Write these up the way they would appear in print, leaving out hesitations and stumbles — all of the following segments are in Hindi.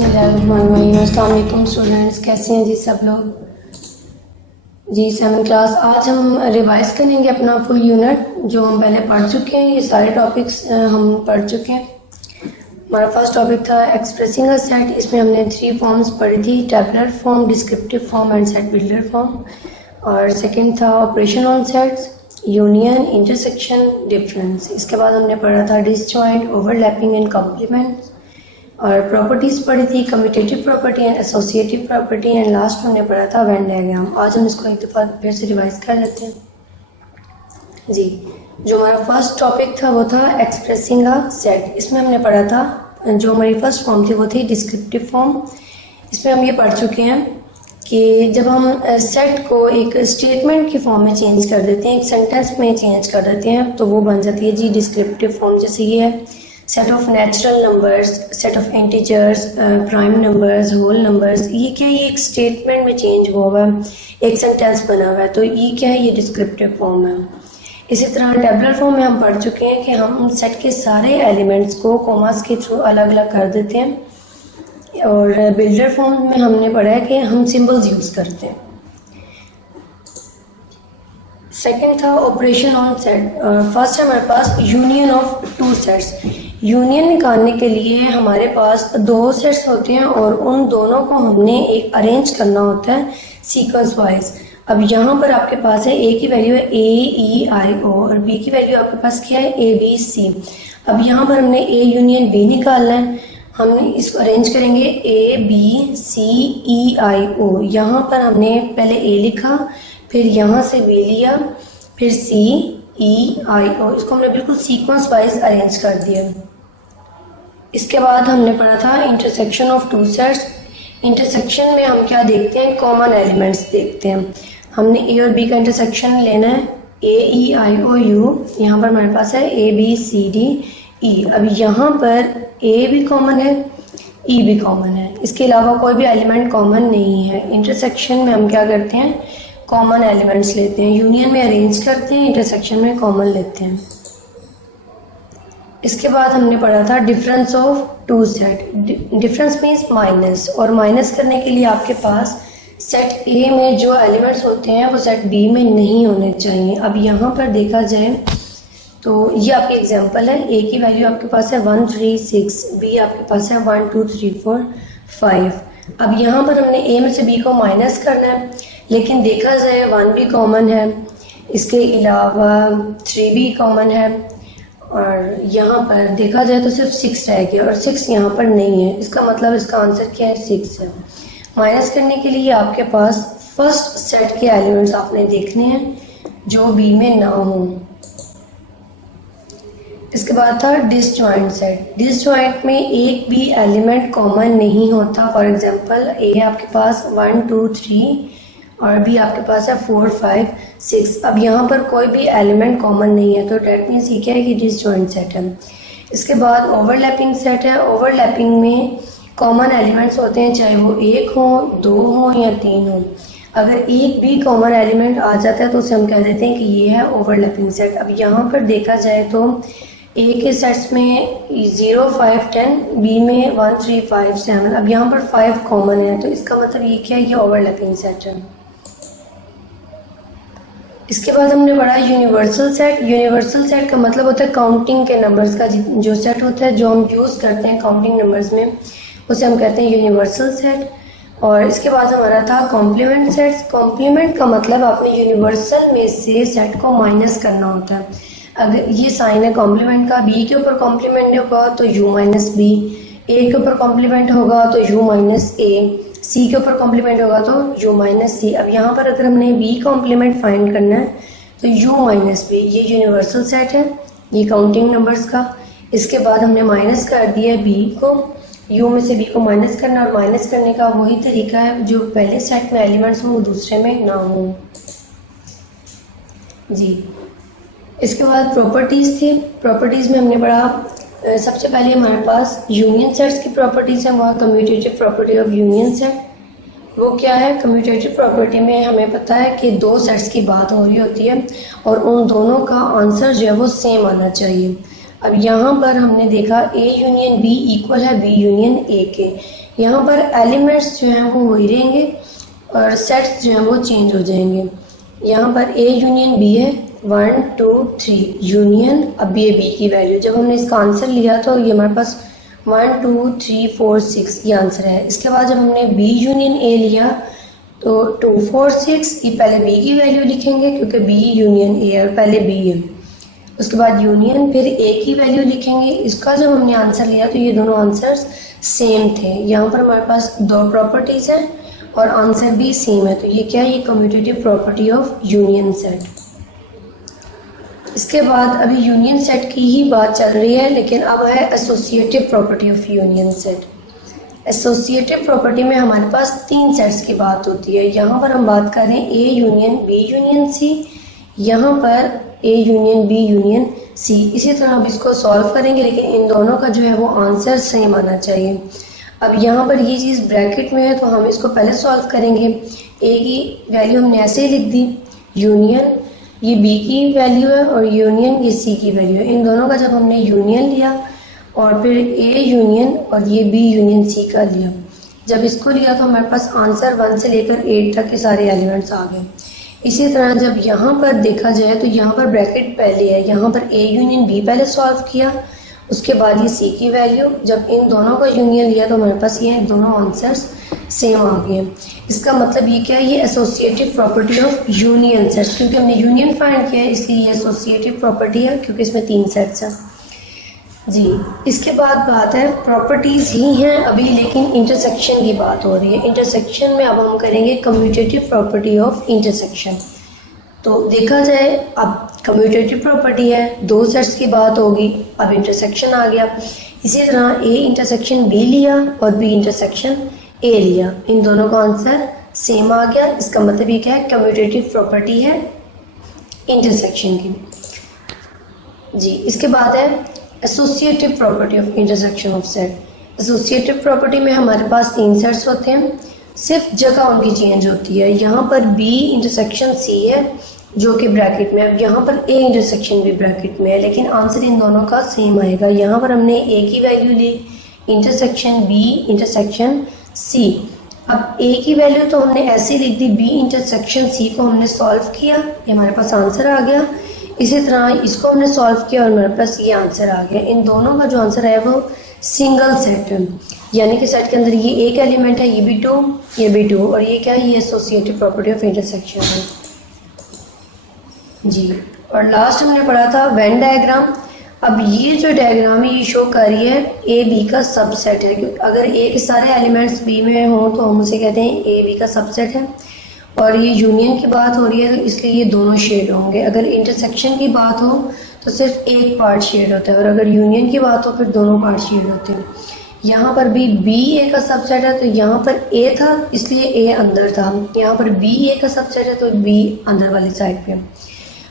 अस्सलाम वालेकुम स्टूडेंट्स, कैसे हैं जी सब लोग। जी 7th क्लास आज हम रिवाइज करेंगे अपना फुल यूनिट जो हम पहले पढ़ चुके हैं। ये सारे टॉपिक्स हम पढ़ चुके हैं। हमारा फर्स्ट टॉपिक था एक्सप्रेसिंग अ सेट। इसमें हमने 3 फॉर्म्स पढ़ी थी, tabular form, descriptive form and set builder form. और सेकंड था operation on sets, union, intersection, difference. इसके बाद हमने पढ़ा था डिसजॉइंट, ओवरलैपिंग एंड कॉम्प्लीमेंट। और प्रॉपर्टीज़ पढ़ी थी, commutative property and associative property. And last हमने पढ़ा था वेन डायग्राम। आज हम इसको एक दफ़ा फिर से रिवाइज कर लेते हैं जी। जो हमारा फर्स्ट टॉपिक था वो था एक्सप्रेसिंग अ सेट। इसमें हमने पढ़ा था, जो हमारी फर्स्ट फॉर्म थी वो थी डिस्क्रिप्टिव फॉर्म। इसमें हम ये पढ़ चुके हैं कि जब हम सेट को एक स्टेटमेंट की फॉर्म में चेंज कर देते हैं, एक सेंटेंस में चेंज कर देते हैं, तो वो बन जाती है जी डिस्क्रिप्टिव फॉर्म। जैसे ये है set of natural numbers, set of integers, prime numbers, whole numbers. ये क्या है, ये एक स्टेटमेंट में चेंज हुआ हुआ है, एक सेंटेंस बना हुआ है, तो ये क्या है, ये डिस्क्रिप्टिव फॉर्म है। इसी तरह टेबुलर फॉर्म में हम पढ़ चुके हैं कि हम सेट के सारे एलिमेंट्स को कॉमास के थ्रू अलग अलग कर देते हैं। और बिल्डर फॉर्म में हमने पढ़ा है कि हम सिंबल्स यूज़ करते हैं। सेकंड था ऑपरेशन ऑन सेट। फर्स्ट है हमारे पास यूनियन ऑफ 2 सेट्स। यूनियन निकालने के लिए हमारे पास 2 सेट्स होते हैं और उन दोनों को हमने एक अरेंज करना होता है सीक्वेंस वाइज। अब यहाँ पर आपके पास है ए की वैल्यू है AEIO और बी की वैल्यू आपके पास क्या है ABC। अब यहाँ पर हमने A यूनियन B निकालना है। हमने इसको अरेंज करेंगे ABCEIO। यहाँ पर हमने पहले A लिखा, फिर यहाँ से B लिया, फिर CEIO। इसको हमने बिल्कुल सीक्वेंस वाइज अरेंज कर दिया। इसके बाद हमने पढ़ा था इंटरसेक्शन ऑफ 2 सेट्स। इंटरसेक्शन में हम क्या देखते हैं, कॉमन एलिमेंट्स देखते हैं। हमने A और B का इंटरसेक्शन लेना है, AEIOU। यहाँ पर हमारे पास है ABCDE। अब यहाँ पर A भी कॉमन है, E भी कॉमन है, इसके अलावा कोई भी एलिमेंट कॉमन नहीं है। इंटरसेक्शन में हम क्या करते हैं, कॉमन एलिमेंट्स लेते हैं। यूनियन में अरेंज करते हैं, इंटरसेक्शन में कॉमन लेते हैं। इसके बाद हमने पढ़ा था difference of 2 set. Difference means minus, और माइनस करने के लिए आपके पास सेट A में जो एलिमेंट्स होते हैं वो सेट B में नहीं होने चाहिए। अब यहाँ पर देखा जाए तो ये आपकी एग्जांपल है। A की वैल्यू आपके पास है 1 3 6, B आपके पास है 1 2 3 4 5। अब यहाँ पर हमने A में से B को माइनस करना है, लेकिन देखा जाए 1 भी कॉमन है, इसके अलावा 3 भी कॉमन है, और यहाँ पर देखा जाए तो सिर्फ 6 रह गया और 6 यहाँ पर नहीं है। इसका मतलब इसका आंसर क्या है, 6 है। माइनस करने के लिए आपके पास फर्स्ट सेट के एलिमेंट्स आपने देखने हैं जो B में ना हो। इसके बाद था डिसजॉइंट सेट। डिसजॉइंट में एक भी एलिमेंट कॉमन नहीं होता। फॉर एग्जांपल A है आपके पास 1 2 3 और B आपके पास है 4 5 6। अब यहाँ पर कोई भी एलिमेंट कॉमन नहीं है, तो डेट मीन्स ये क्या है कि डिसजॉइंट सेट है। इसके बाद ओवरलैपिंग सेट है। ओवरलैपिंग में कॉमन एलिमेंट्स होते हैं, चाहे वो 1 हो, 2 हो या 3 हो। अगर एक भी कॉमन एलिमेंट आ जाता है तो उसे हम कह देते हैं कि ये है ओवरलैपिंग सेट। अब यहाँ पर देखा जाए तो A के सेट्स में 0 5 10, B में 1 3 5 7। अब यहाँ पर 5 कॉमन है, तो इसका मतलब ये क्या है, ये ओवरलैपिंग सेट है। इसके बाद हमने पढ़ा यूनिवर्सल सेट। यूनिवर्सल सेट का मतलब होता है काउंटिंग के नंबर्स का जो सेट होता है, जो हम यूज़ करते हैं काउंटिंग नंबर्स में, उसे हम कहते हैं यूनिवर्सल सेट। और इसके बाद हमारा था कॉम्प्लीमेंट सेट्स। कॉम्प्लीमेंट का मतलब आपने यूनिवर्सल में से सेट को माइनस करना होता है। अगर ये साइन है कॉम्प्लीमेंट का, B के ऊपर कॉम्प्लीमेंट होगा तो U माइनस B, A के ऊपर कॉम्प्लीमेंट होगा तो U माइनस A, C के ऊपर कॉम्प्लीमेंट होगा तो U माइनस C। अब यहाँ पर अगर हमने B कॉम्प्लीमेंट फाइंड करना है तो U माइनस B, ये यूनिवर्सल सेट है, ये काउंटिंग नंबर्स का। इसके बाद हमने माइनस कर दिया B को, U में से B को माइनस करना, और माइनस करने का वही तरीका है जो पहले सेट में एलिमेंट्स हों वो दूसरे में ना हो जी। इसके बाद प्रॉपर्टीज़ थी। प्रॉपर्टीज़ में हमने पढ़ा, सबसे पहले हमारे पास यूनियन सेट्स की प्रॉपर्टीज़ है, वह commutative property of union set. वो क्या है, कम्यूटेटिव प्रॉपर्टी में हमें पता है कि 2 सेट्स की बात हो रही होती है और उन दोनों का आंसर जो है वो सेम आना चाहिए। अब यहाँ पर हमने देखा A यूनियन B इक्वल है B यूनियन A के। यहाँ पर एलिमेंट्स जो हैं वो वही रहेंगे और सेट्स जो हैं वो चेंज हो जाएंगे। यहाँ पर A यूनियन B है 1 2 3 यूनियन, अब ये B की वैल्यू, जब हमने इसका आंसर लिया तो ये हमारे पास 1 2 3 4 6 ये आंसर है। इसके बाद जब हमने B यूनियन A लिया तो 2 4 6, ये पहले B की वैल्यू लिखेंगे क्योंकि B यूनियन A है और पहले B है। उसके बाद यूनियन, फिर A की वैल्यू लिखेंगे। इसका जब हमने आंसर लिया तो ये दोनों आंसर्स सेम थे। यहाँ पर हमारे पास दो प्रॉपर्टीज़ हैं और आंसर भी सेम है, तो ये क्या है, ये commutative property of union set. इसके बाद अभी यूनियन सेट की ही बात चल रही है, लेकिन अब है associative property of union set. Associative property में हमारे पास तीन सेट्स की बात होती है। यहाँ पर हम बात कर रहे हैं A union B union C, यहाँ पर A union B union C। इसी तरह हम इसको सॉल्व करेंगे, लेकिन इन दोनों का जो है वो आंसर सेम आना चाहिए। अब यहाँ पर ये चीज़ ब्रैकेट में है तो हम इसको पहले सॉल्व करेंगे। A की वैल्यू हमने ऐसे ही लिख दी, यूनियन ये B की वैल्यू है और यूनियन ये C की वैल्यू है। इन दोनों का जब हमने यूनियन लिया और फिर A यूनियन और ये B यूनियन C का लिया, जब इसको लिया तो हमारे पास आंसर 1 से लेकर 8 तक के सारे एलिमेंट्स आ गए। इसी तरह जब यहाँ पर देखा जाए तो यहाँ पर ब्रैकेट पहले है, यहाँ पर A यूनियन B पहले सॉल्व किया, उसके बाद ये C की वैल्यू, जब इन दोनों का यूनियन लिया तो हमारे पास ये दोनों आंसर्स सेम आ गए। इसका मतलब ये क्या है, ये associative property of union sets, क्योंकि हमने यूनियन फाइंड किया है इसलिए ये एसोसिएटिव प्रॉपर्टी है, क्योंकि इसमें 3 सेट्स हैं जी। इसके बाद बात है, प्रॉपर्टीज़ ही हैं अभी, लेकिन इंटरसेक्शन की बात हो रही है। इंटरसेक्शन में अब हम करेंगे कम्यूटेटिव प्रॉपर्टी ऑफ इंटरसेक्शन। तो देखा जाए अब कम्यूटेटिव प्रॉपर्टी है, 2 सेट्स की बात होगी, अब इंटरसेक्शन आ गया। इसी तरह A इंटरसेक्शन B लिया और B इंटरसेक्शन A लिया, इन दोनों का आंसर सेम आ गया। इसका मतलब ये क्या है, कम्यूटेटिव प्रॉपर्टी है इंटरसेक्शन की जी। इसके बाद है associative property of intersection of set. Associative property में हमारे पास 3 सेट्स होते हैं, सिर्फ जगह उनकी चेंज होती है। यहाँ पर B इंटरसेक्शन C है जो कि ब्रैकेट में, अब यहाँ पर A इंटरसेक्शन भी ब्रैकेट में है, लेकिन आंसर इन दोनों का सेम आएगा। यहाँ पर हमने A की वैल्यू ली, इंटरसेक्शन B इंटरसेक्शन C। अब A की वैल्यू तो हमने ऐसे लिख दी, B इंटरसेक्शन C को हमने सॉल्व किया, ये हमारे पास आंसर आ गया। इसी तरह इसको हमने सॉल्व किया और हमारे पास ये आंसर आ गया। इन दोनों का जो आंसर है वो सिंगल सेट है, यानी कि सेट के अंदर ये एक एलिमेंट है, ये भी 2 ये भी 2, और ये क्या है, ये एसोसिएटिव प्रॉपर्टी ऑफ इंटरसेक्शन है जी। और लास्ट हमने पढ़ा था वेन डायग्राम। अब ये जो डायग्राम है ये शो कर रही है ए बी का सबसेट है, क्योंकि अगर ए के सारे एलिमेंट्स बी में हों तो हम उसे कहते हैं ए बी का सबसेट है। और ये यूनियन की बात हो रही है तो इसलिए ये दोनों शेड होंगे। अगर इंटरसेक्शन की बात हो तो सिर्फ एक पार्ट शेड होता है, और अगर यूनियन की बात हो फिर दोनों पार्ट शेड होते हैं। यहाँ पर भी बी ए का सबसेट है तो यहाँ पर ए था इसलिए ए अंदर था, यहाँ पर बी ए का सबसेट है तो बी अंदर वाली साइड पे।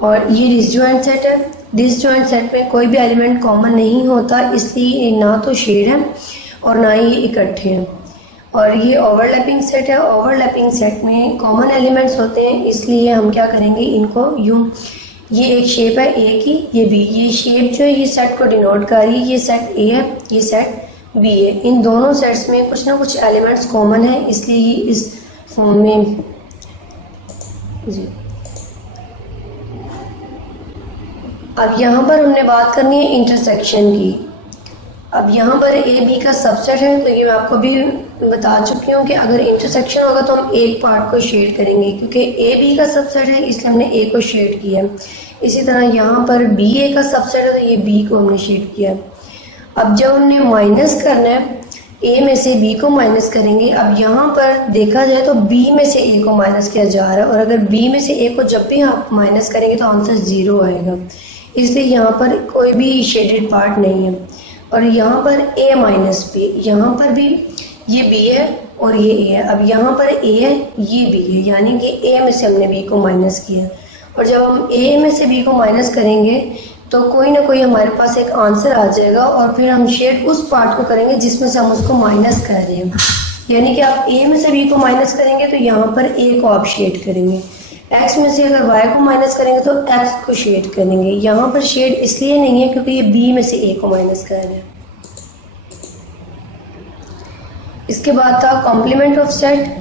और ये डिसजॉइंट सेट है, डिसजॉइंट सेट में कोई भी एलिमेंट कॉमन नहीं होता, इसलिए ना तो शेड है और ना ही ये इकट्ठे हैं। और ये ओवरलैपिंग सेट है, ओवरलैपिंग सेट में कॉमन एलिमेंट्स होते हैं, इसलिए हम क्या करेंगे, इनको यूं, ये एक शेप है ए की, ये बी, ये शेप जो है ये सेट को डिनोट कर रही है, ये सेट ए है ये सेट बी है। इन दोनों सेट्स में कुछ ना कुछ एलिमेंट्स कॉमन है, इसलिए ये इस फॉर्म में जी। अब यहाँ पर हमने बात करनी है इंटरसेक्शन की। अब यहाँ पर ए बी का सबसेट है तो ये मैं आपको भी बता चुकी हूँ कि अगर इंटरसेक्शन होगा तो हम एक पार्ट को शेड करेंगे, क्योंकि ए बी का सबसेट है इसलिए हमने ए को शेड किया। इसी तरह यहाँ पर बी ए का सबसेट है तो ये बी को हमने शेड किया। अब जब हमने माइनस करना है, ए में से बी को माइनस करेंगे। अब यहाँ पर देखा जाए तो बी में से ए को माइनस किया जा रहा है, और अगर बी में से ए को जब भी आप माइनस करेंगे तो आंसर 0 आएगा, इसलिए यहाँ पर कोई भी शेडेड पार्ट नहीं है। और यहाँ पर a माइनस बी, यहाँ पर भी ये b है और ये a है। अब यहाँ पर a है ये b है, यानी कि a में से हमने b को माइनस किया। और जब हम a में से b को माइनस करेंगे तो कोई ना कोई हमारे पास एक आंसर आ जाएगा, और फिर हम शेड उस पार्ट को करेंगे जिसमें से हम उसको माइनस कर रहे हैं। यानी कि आप a में से b को माइनस करेंगे तो यहाँ पर a को आप शेड करेंगे। एक्स में से अगर वाई को माइनस करेंगे तो एक्स को शेड करेंगे। यहाँ पर शेड इसलिए नहीं है क्योंकि ये बी में से ए को माइनस कर रहे हैं। इसके बाद था कॉम्प्लीमेंट ऑफ सेट।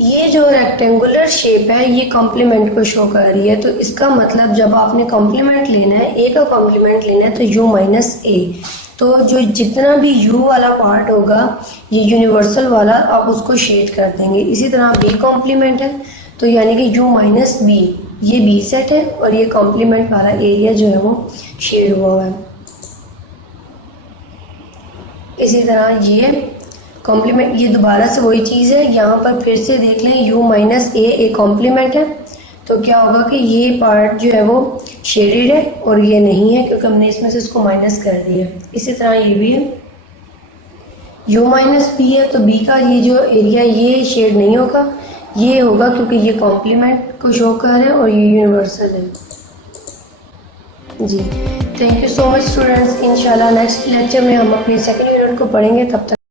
ये जो रेक्टेंगुलर शेप है ये कॉम्प्लीमेंट को शो कर रही है, तो इसका मतलब जब आपने कॉम्प्लीमेंट लेना है, ए का कॉम्प्लीमेंट लेना है तो यू माइनस ए, तो जो जितना भी यू वाला पार्ट होगा ये यूनिवर्सल वाला आप उसको शेड कर देंगे। इसी तरह बी कॉम्प्लीमेंट है तो यानी कि यू माइनस बी, ये बी सेट है और ये कॉम्प्लीमेंट वाला एरिया जो है वो शेड हुआ है। इसी तरह ये कॉम्प्लीमेंट, ये दोबारा से वही चीज़ है, यहाँ पर फिर से देख लें यू माइनस ए कॉम्प्लीमेंट है, तो क्या होगा कि ये पार्ट जो है वो शेडेड है और ये नहीं है क्योंकि हमने इसमें से इसको माइनस कर दिया। इसी तरह ये भी है, यू माइनस बी है तो बी का ये जो एरिया ये शेड नहीं होगा, ये होगा क्योंकि ये कॉम्प्लीमेंट को शो कर रहे हैं और ये यूनिवर्सल है। जी thank you so much students. इंशाल्लाह नेक्स्ट लेक्चर में हम अपनी सेकेंड यूनिट को पढ़ेंगे, तब तक